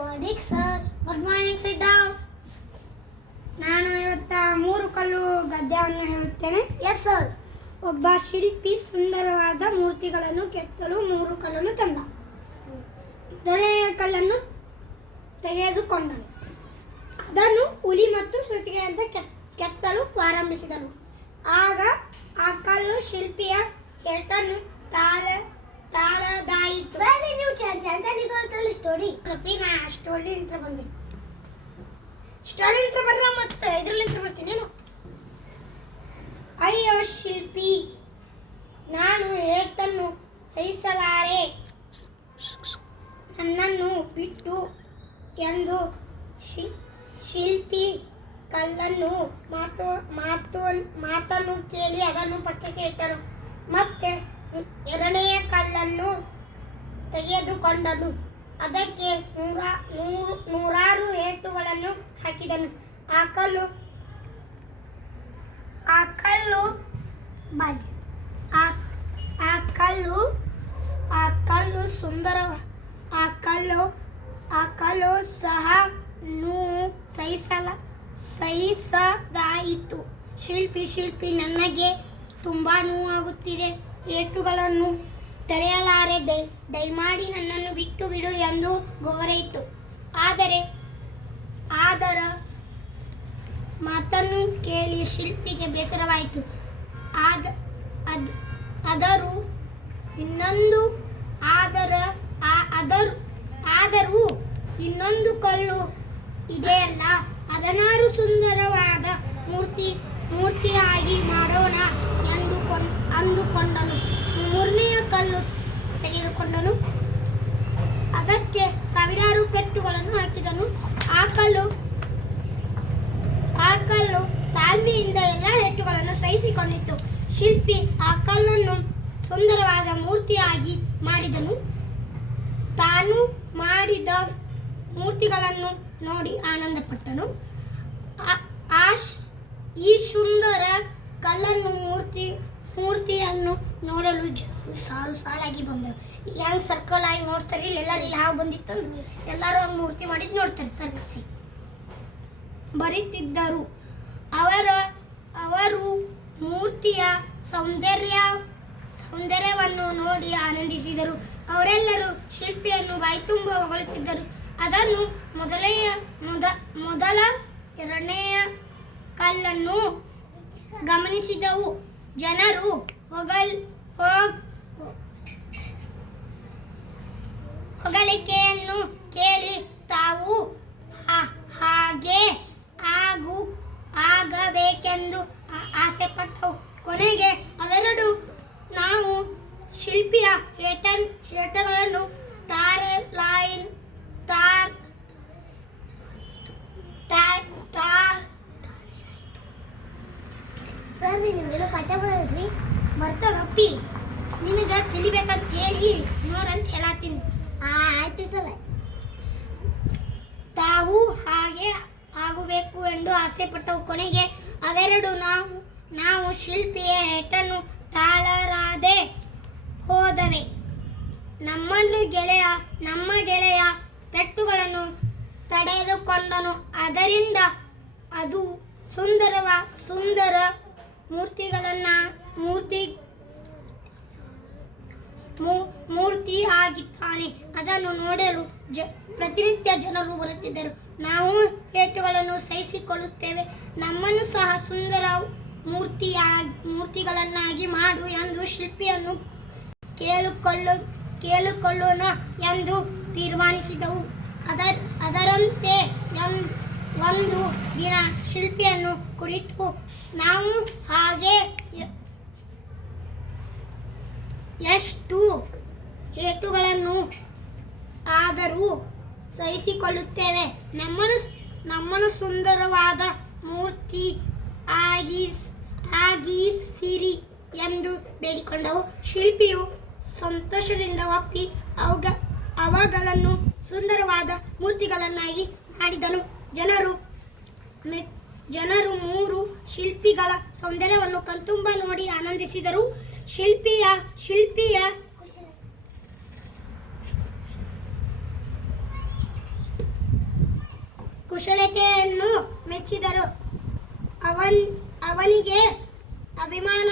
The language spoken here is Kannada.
ಸರ್ ಗುಡ್ ಮಾರ್ನಿಂಗ್ ಸಿದ್ಧಾವ್ ನಾನು ಇವತ್ತ ಮೂರು ಕಲ್ಲು ಗದ್ಯವನ್ನು ಹೇಳುತ್ತೇನೆ. ಎಸ್ ಸರ್ ಒಬ್ಬ ಶಿಲ್ಪಿ ಸುಂದರವಾದ ಮೂರ್ತಿಗಳನ್ನು ಕೆತ್ತಲು ಮೂರು ಕಲ್ಲನ್ನು ತಂದ. ಮೊದಲನೆಯ ಕಲ್ಲನ್ನು ತೆಗೆದುಕೊಂಡನು. ಅದನ್ನು ಹುಲಿ ಮತ್ತು ಕೆತ್- ಕೆತ್ತಲು ಪ್ರಾರಂಭಿಸಿದನು. ಆಗ ಆ ಕಲ್ಲು ಶಿಲ್ಪಿಯ ಕೆಟ್ಟನ್ನು ತಾಳ ತಾಳದಾಯಿತು. ನಾ ಸ್ಟೋರಿ ಅಂತ ಬಂದೆ. ಸ್ಟೋರಿ ಅಂತ ಬರ್ರ ಮತ್ತೆ? ಇದ್ರಲ್ಲಿಂತ ಬರ್ತೀನಿ, ಏನು? ಅಯ್ಯೋ, ಶಿಲ್ಪಿ. ನಾನು ಏಟನ್ನು ಸಹಿಸಲಾರೆ. ನನ್ನನ್ನು ಬಿಟ್ಟು ಎಂದು ಶಿ- ಶಿಲ್ಪಿ ಕಲ್ಲನ್ನು ಮಾತು ಮಾತು, ಮಾತನ್ನು ಕೇಳಿ ಅದನ್ನು ಪಕ್ಕಕ್ಕೆ ಇಟ್ಟನು. ಮತ್ತೆ ಎರಡನೆಯ ಕಲ್ಲನ್ನು ತೆಗೆದುಕೊಂಡನು. ಅದಕ್ಕೆ ನೂರ, ನೂರು, ನೂರಾರು ಏಟುಗಳನ್ನು ಹಾಕಿದನು. ಆ ಕಲ್ಲು ಆ ಕಲ್ಲು ಬಾಜಿ ಆ ಕಲ್ಲು ಆ ಕಲ್ಲು ಸುಂದರವ ಆ ಕಲ್ಲು ಆ ಕಲ್ಲು ಸಹ ನೂ ಸಹಿಸಲ, ಸಹಿಸದಾಯಿತು. ಶಿಲ್ಪಿ ಶಿಲ್ಪಿ, ನನಗೆ ತುಂಬ ನೋವಾಗುತ್ತಿದೆ. ಏಟುಗಳನ್ನು ತೆರೆಯಲಾರೆ. ದಯ, ದಯಮಾಡಿ ನನ್ನನ್ನು ಬಿಟ್ಟು ಬಿಡು ಎಂದು ಗೊಗರೆಯಿತು ಆದರೆ, ಆದರ ಮಾತನ್ನು ಕೇಳಿ ಶಿಲ್ಪಿಗೆ ಬೇಸರವಾಯಿತು. ಆದ, ಅದ್ ಇನ್ನೊಂದು ಆದರ ಅದರು ಆದರೂ ಇನ್ನೊಂದು ಕಲ್ಲು ಇದೆಯಲ್ಲ. ಹದಿನಾರು ಸುಂದರವಾದ ಮೂರ್ತಿ, ಮೂರ್ತಿಯಾಗಿ ಮಾಡೋಣ ಎಂದುಕೊಂಡ್, ಅಂದುಕೊಂಡನು. ತೆಗೆದುಕೊಂಡನು ಅದಕ್ಕೆ ಸಾವಿರಾರು ಪೆಟ್ಟುಗಳನ್ನು ಹಾಕಿದನು. ಆಕಲು ಆಕಲು ತಾಳ್ಮೆಯಿಂದ ಎಲ್ಲ ಹೆಟ್ಟುಗಳನ್ನು ಸಹಿಸಿಕೊಂಡಿತು ಶಿಲ್ಪಿ ಆ ಕಲ್ಲನ್ನು ಸುಂದರವಾದ ಮೂರ್ತಿಯಾಗಿ ಮಾಡಿದನು. ತಾನು ಮಾಡಿದ ಮೂರ್ತಿಗಳನ್ನು ನೋಡಿ ಆನಂದಪಟ್ಟನು. ಆ- ಈ ಸುಂದರ ಕಲ್ಲನ್ನು ಮೂರ್ತಿ, ಮೂರ್ತಿಯನ್ನು ನೋಡಲು ಸಾಲು ಸಾಲಾಗಿ ಬಂದರು. ಹೆಂಗೆ ಸರ್ಕಲ್ ಆಗಿ ನೋಡ್ತಾರೆ? ಇಲ್ಲಿ, ಎಲ್ಲರೂ ಇಲ್ಲಿ ಹಾವು ಬಂದಿತ್ತು ಅಂದ್ರೆ ಎಲ್ಲರೂ ಹಂಗೆ ಮೂರ್ತಿ ಮಾಡಿದ್ದು ನೋಡ್ತಾರೆ ಸರ್ಕಲ್ ಆಗಿ. ಬರೀತಿದ್ದರು. ಅವರ, ಅವರು ಮೂರ್ತಿಯ ಸೌಂದರ್ಯ, ಸೌಂದರ್ಯವನ್ನು ನೋಡಿ ಆನಂದಿಸಿದರು. ಅವರೆಲ್ಲರೂ ಶಿಲ್ಪಿಯನ್ನು ಬಾಯ್ತುಂಬ ಹೊಗಳುತ್ತಿದ್ದರು. ಅದನ್ನು ಮೊದಲೆಯ, ಮೊದ, ಮೊದಲ ಎರಡನೆಯ ಕಲ್ಲನ್ನು ಗಮನಿಸಿದವು. ಜನರು ಹೊಗಲ್, ಹೋಗ್ ಹೊಗಳಿಕೆಯನ್ನು ಕೇಳಿ ತಾವು ಹಾ- ಹಾಗೆ ಆಗು ಆಗಬೇಕೆಂದು ಆ- ಆಸೆ ಪಟ್ಟವು ಕೊನೆಗೆ ಅವೆರಡು ನಾವು ಶಿಲ್ಪಿಯ ಏಟನ್ ಏಟಗಳನ್ನು ತಾರೆ ಲೈನ್ ತಾರ್ ಸರ್ ನಿಮ್ಗೆಲ್ಲ ಬರೋದ್ರಿ ಬರ್ತದಪ್ಪಿ ನಿನಗ ತಿಳಿಬೇಕಂತ ಹೇಳಿ ನೋಡಂತ ಹೇಳತ್ತೀನಿ ಆಯ್ತು ಸಲ ತಾವು ಹಾಗೆ ಆಗಬೇಕು ಎಂದು ಆಸೆ ಪಟ್ಟವು ಕೊನೆಗೆ ಅವೆರಡು ನಾವು ನಾವು ಶಿಲ್ಪಿಯ ಹೆಟ್ಟನ್ನು ತಾಳರಾದೆ ಹೋದವೆ. ನಮ್ಮನ್ನು ಗೆಳೆಯ, ನಮ್ಮ ಗೆಳೆಯ ಪೆಟ್ಟುಗಳನ್ನು ತಡೆದುಕೊಂಡನು. ಅದರಿಂದ ಅದು ಸುಂದರವ, ಸುಂದರ ಮೂರ್ತಿಗಳನ್ನ ಮೂರ್ತಿ ಮೂರ್ತಿ ಆಗಿದ್ದಾನೆ ಅದನ್ನು ನೋಡಲು ಜ, ಪ್ರತಿನಿತ್ಯ ಜನರು ಬರುತ್ತಿದ್ದರು. ನಾವು ಏಟುಗಳನ್ನು ಸಹಿಸಿಕೊಳ್ಳುತ್ತೇವೆ. ನಮ್ಮನ್ನು ಸಹ ಸುಂದರ ಮೂರ್ತಿಯ, ಮೂರ್ತಿಗಳನ್ನಾಗಿ ಮಾಡು ಎಂದು ಶಿಲ್ಪಿಯನ್ನು ಕೇಳಿಕೊಳ್ಳು, ಕೇಳಿಕೊಳ್ಳೋಣ ಎಂದು ತೀರ್ಮಾನಿಸಿದವು. ಅದರ, ಅದರಂತೆ ಒಂದು ದಿನ ಶಿಲ್ಪಿಯನ್ನು ಕುರಿತು ನಾವು ಹಾಗೆ ಎಷ್ಟು ಏಟುಗಳನ್ನು ಆದರೂ ಸಹಿಸಿಕೊಳ್ಳುತ್ತೇವೆ. ನಮ್ಮನ್ನು ನಮ್ಮನ್ನು ಸುಂದರವಾದ ಮೂರ್ತಿ ಆಗಿಸ್, ಆಗಿಸಿರಿ ಎಂದು ಬೇಡಿಕೊಂಡವು. ಶಿಲ್ಪಿಯು ಸಂತೋಷದಿಂದ ಒಪ್ಪಿ ಅವಗ ಅವುಗಳನ್ನು ಸುಂದರವಾದ ಮೂರ್ತಿಗಳನ್ನಾಗಿ ಮಾಡಿದನು. ಜನರು ಜನರು ಮೂರು ಶಿಲ್ಪಿಗಳ ಸೌಂದರ್ಯವನ್ನು ಕಣ್ತುಂಬ ನೋಡಿ ಆನಂದಿಸಿದರು. ಶಿಲ್ಪಿಯ ಶಿಲ್ಪಿಯ ಕುಶಲತೆಯನ್ನು ಮೆಚ್ಚಿದರು. ಅವನ್ ಅವನಿಗೆ ಅಭಿಮಾನ